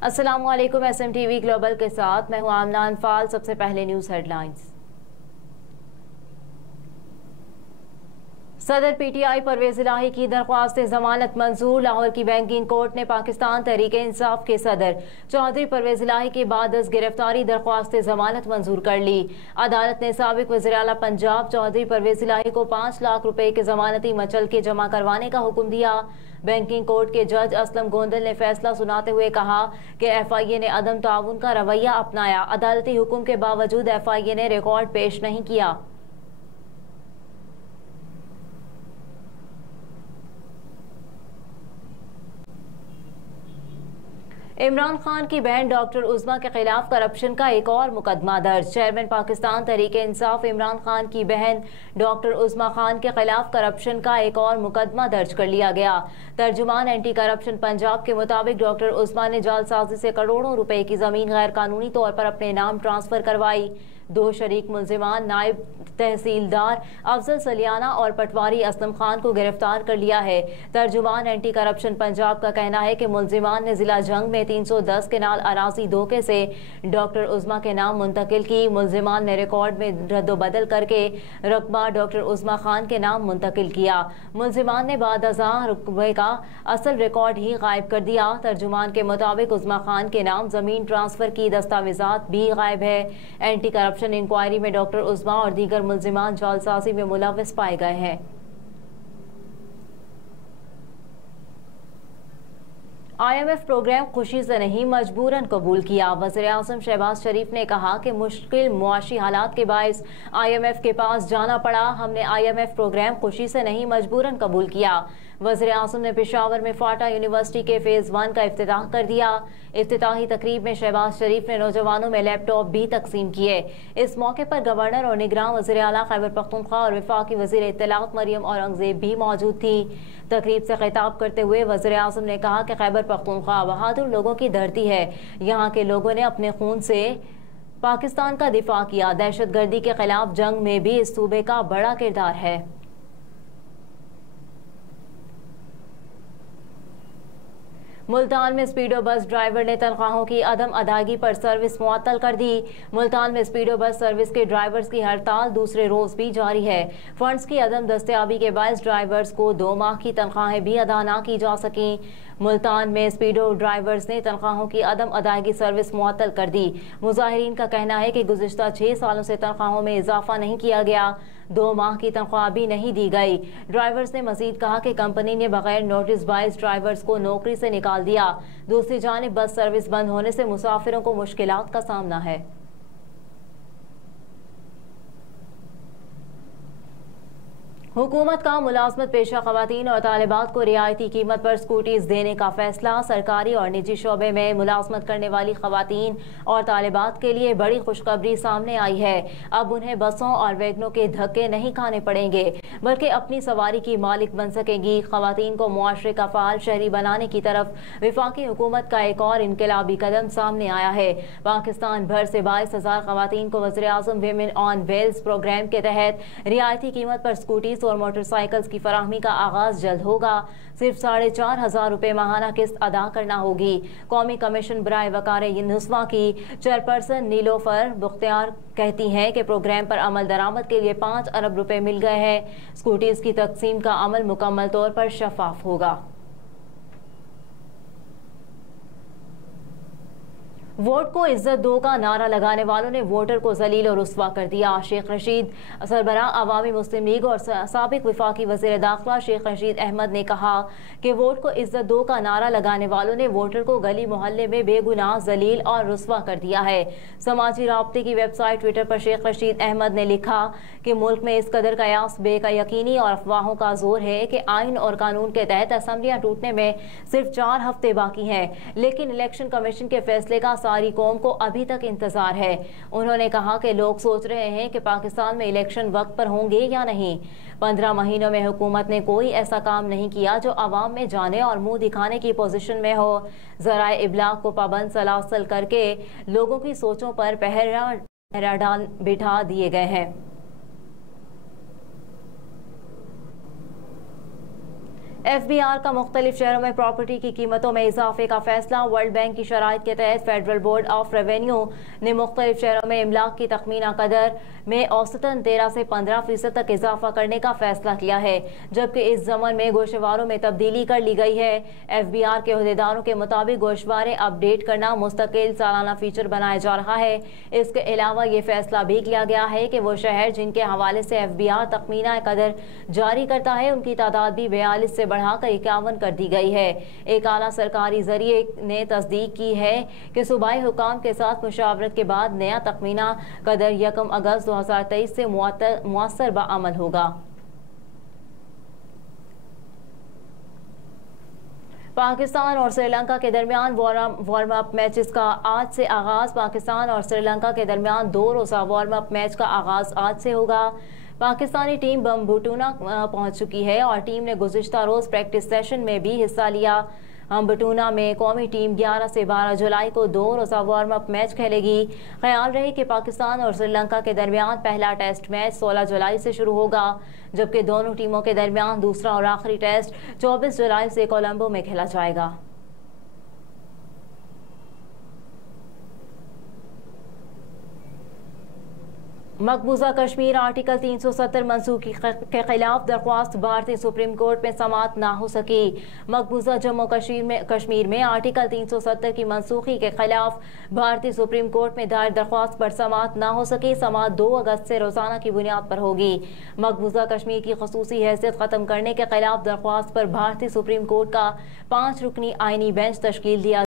अस्सलामुअलैकुम। SMTV global के साथ मैं हूं आमना अनफाल। सबसे पहले न्यूज हेडलाइंस। सदर PTI परवेज इलाही की दरख्वास्त जमानत मंजूर। लाहौर की बैंकिंग कोर्ट ने पाकिस्तान तहरीक इंसाफ के सदर चौधरी परवेज इलाही की बादस गिरफ्तारी दरख्वास्त जमानत मंजूर कर ली। अदालत ने साबिक वज़ीर आला पंजाब चौधरी परवेज इलाही को 5 लाख रुपए के जमानती मचल के जमा करवाने का हुक्म दिया। बैंकिंग कोर्ट के जज असलम गोंदल ने फैसला सुनाते हुए कहा कि FIA ने अदम ताउन का रवैया अपनाया। अदालती हुक्म के बावजूद FIA ने रिकॉर्ड पेश नहीं किया। इमरान खान की बहन डॉक्टर उज़्मा के खिलाफ करप्शन का एक और मुकदमा दर्ज। चेयरमैन पाकिस्तान तहरीक इंसाफ इमरान खान की बहन डॉक्टर उज़्मा खान के खिलाफ करप्शन का एक और मुकदमा दर्ज कर लिया गया। तर्जुमान एंटी करप्शन पंजाब के मुताबिक डॉक्टर उज़्मा ने जालसाजी से करोड़ों रुपए की जमीन गैर कानूनी तौर पर अपने नाम ट्रांसफर करवाई। 2 शरीक मुलजिमान नायब तहसीलदार अफजल सलियाना और पटवारी असलम खान को गिरफ्तार कर लिया है। तर्जुमान एंटी करप्शन पंजाब का कहना है कि मुलजिमान ने जिला जंग में 310 केनाल अराजी धोखे से डॉक्टर उज़्मा के नाम मुंतकिल की। मुलजिमान ने रिकॉर्ड में रद्दोबदल करके रकबा डॉक्टर उज़्मा खान के नाम मुंतकिल किया। मुलजिमान ने बाद रुपए का असल रिकॉर्ड ही गायब कर दिया। तर्जुमान के मुताबिक उज़्मा खान के नाम जमीन ट्रांसफर की दस्तावेजात भी गायब है। एंटी करप्शन इंक्वायरी में डॉक्टर उज़्मा और दीगर मुलजिमान जालसाजी में मुलव्वस पाए गए हैं। IMF प्रोग्राम खुशी से नहीं मजबूरन कबूल किया। वज़ीर-ए-आज़म शहबाज शरीफ ने कहा कि मुश्किल मुआशी हालात के बायस IMF के पास जाना पड़ा। हमने IMF प्रोग्राम खुशी से नहीं मजबूरन कबूल किया। वज़ीर-ए-आज़म ने पेशावर में फाटा यूनिवर्सिटी के फेज़ 1 का इफ्तिताह कर दिया। इफ्तिताही तकरीब में शहबाज शरीफ ने नौजवानों में लैपटॉप भी तकसीम किए। इस मौके पर गवर्नर और निगरान वज़ीर आला खैबर पख्तूनख्वा और वफाकी वज़ीर इत्तलात मरियम औरंगज़ेब भी मौजूद थी। तकरीब से खिताब करते हुए वज़ीर-ए-आज़म ने कहा कि खैबर पख्तूनख्वा बहादुर लोगों की धरती है। यहाँ के लोगों ने अपने खून से पाकिस्तान का दिफा किया। दहशतगर्दी के खिलाफ जंग में भी इस सूबे का बड़ा किरदार है। मुल्तान में स्पीडो बस ड्राइवर ने तनख्वाहों की अदम अदायगी पर सर्विस मुअत्तल कर दी। मुल्तान में स्पीडो बस सर्विस के ड्राइवर्स की हड़ताल दूसरे रोज भी जारी है। फंड्स की अदम दस्तयाबी के बायस ड्राइवर्स को 2 माह की तनख्वाहें भी अदा न की जा सकीं। मुल्तान में स्पीडो ड्राइवर्स ने तनख्वाहों की अदम अदायगी सर्विस मुअत्तल कर दी। मुजाहिरीन का कहना है कि गुज़िश्ता 6 सालों से तनख्वाहों में इजाफा नहीं किया गया। 2 माह की तनख्वाह भी नहीं दी गई। ड्राइवर्स ने मजीद कहा कि कंपनी ने बगैर नोटिस 22 ड्राइवर्स को नौकरी से निकाल दिया। दूसरी जानिब बस सर्विस बंद होने से मुसाफिरों को मुश्किलात का सामना है। हुकूमत का मुलाजमत पेशा खवातीन और तालिबात को रियायती कीमत पर स्कूटीज देने का फैसला। सरकारी और निजी शोबे में मुलाजमत करने वाली खवातीन और तालिबात के लिए बड़ी खुशखबरी सामने आई है। अब उन्हें बसों और वैगनों के धक्के नहीं खाने पड़ेंगे बल्कि अपनी सवारी की मालिक बन सकेंगी। खवातीन को मुआशरे का फाल शहरी बनाने की तरफ वफाकी हुकूमत का एक और इनकलाबी कदम सामने आया है। पाकिस्तान भर से 22,000 खवातीन को वज़ीर-ए-आज़म विमेन ऑन व्हील्स प्रोग्राम के तहत रियायती कीमत पर स्कूटीज और मोटरसाइकिल्स की फराहमी का आगाज जल्द होगा। सिर्फ 4,500 रुपए माहाना किस्त अदा करना होगी। कौमी कमीशन बराए वकारे नुस्वा की चेयरपर्सन नीलोफर बुख्तियार कहती हैं कि प्रोग्राम पर अमल दरामद के लिए 5 अरब रुपए मिल गए हैं। स्कूटीज की तकसीम का अमल मुकम्मल तौर पर शफाफ होगा। वोट को इज्जत दो का नारा लगाने वालों ने वोटर को जलील और रुस्वा कर दिया। शेख रशीद सरबराह अवामी मुस्लिम लीग और साबिक वफाकी वज़ीर दाखिला शेख रशीद अहमद ने कहा कि वोट को इज्जत दो का नारा लगाने वालों ने वोटर को गली मोहल्ले में बेगुनाह जलील और रुस्वा कर दिया है। समाजी राब्ते की वेबसाइट ट्विटर पर शेख रशीद अहमद ने लिखा कि मुल्क में इस कदर कयास बेका यकीनी और अफवाहों का जोर है कि आइन और कानून के तहत असम्बलियां टूटने में सिर्फ 4 हफ्ते बाकी हैं, लेकिन इलेक्शन कमीशन के फैसले का सारी कौम को अभी तक इंतजार है। उन्होंने कहा कि लोग सोच रहे हैं कि पाकिस्तान में इलेक्शन वक्त पर होंगे या नहीं। 15 महीनों में हुकूमत ने कोई ऐसा काम नहीं किया जो आवाम में जाने और मुंह दिखाने की पोजीशन में हो। ज़राए इब्लाग को पाबंद सलासल करके लोगों की सोचों पर पहरा डाल बिठा दिए गए हैं। FBR का मुख्तलिफ शहरों में प्रॉपर्टी की कीमतों में इजाफे का फैसला। वर्ल्ड बैंक की शराइत के तहत फेडरल बोर्ड ऑफ रेवेन्यू ने मुख्तलिफ शहरों में इमलाक की तखमीना कदर में औसतन 13 से 15% तक इजाफा करने का फैसला किया है, जबकि इस जमन में गोशवारों में तब्दीली कर ली गई है। FBR के अहदेदारों के मुताबिक गोशवारे अपडेट करना मुस्तकिल सालाना फीचर बनाया जा रहा है। इसके अलावा ये फैसला भी किया गया है कि वो शहर जिनके हवाले से FBR तखमीना कदर जारी करता है उनकी तादाद भी 42 से बढ़ाकर 51 कर दी गई है। एक आला सरकारी जरिए ने तस्दीक की है कि सूबाई हुकाम के साथ मुशावरत के बाद नया तखमीना कदर 1 अगस्त 2023 से मुअस्सर बाअमल होगा। पाकिस्तान और श्रीलंका के दरमियान वार्म अप मैचेस का आज से आगाज। पाकिस्तान और श्रीलंका के दरमियान 2 रोज़ा वार्म अप मैच का आगाज आज से होगा। पाकिस्तानी टीम बम्बटूना पहुंच चुकी है और टीम ने गुज़िश्ता रोज़ प्रैक्टिस सेशन में भी हिस्सा लिया। बटूना में कौमी टीम 11 से 12 जुलाई को 2 रोज़ा वार्म अप मैच खेलेगी। ख्याल रहे कि पाकिस्तान और श्रीलंका के दरमियान पहला टेस्ट मैच 16 जुलाई से शुरू होगा, जबकि दोनों टीमों के दरमियान दूसरा और आखिरी टेस्ट 24 जुलाई से कोलंबो में खेला जाएगा। मकबूजा कश्मीर आर्टिकल 370 मनसूखी के खिलाफ दरख्वास्त भारतीय सुप्रीम कोर्ट में समाअत ना हो सकी। मकबूजा जम्मू कश्मीर में आर्टिकल 370 की मनसूखी के खिलाफ भारतीय सुप्रीम कोर्ट में दायर दरख्वास्त पर समाअत ना हो सकी। समाअत 2 अगस्त से रोजाना की बुनियाद पर होगी। मकबूजा कश्मीर की खसूसी हैसियत खत्म करने के खिलाफ दरख्वास्त पर भारतीय सुप्रीम कोर्ट का 5 रुकनी आईनी बेंच तश्कील दिया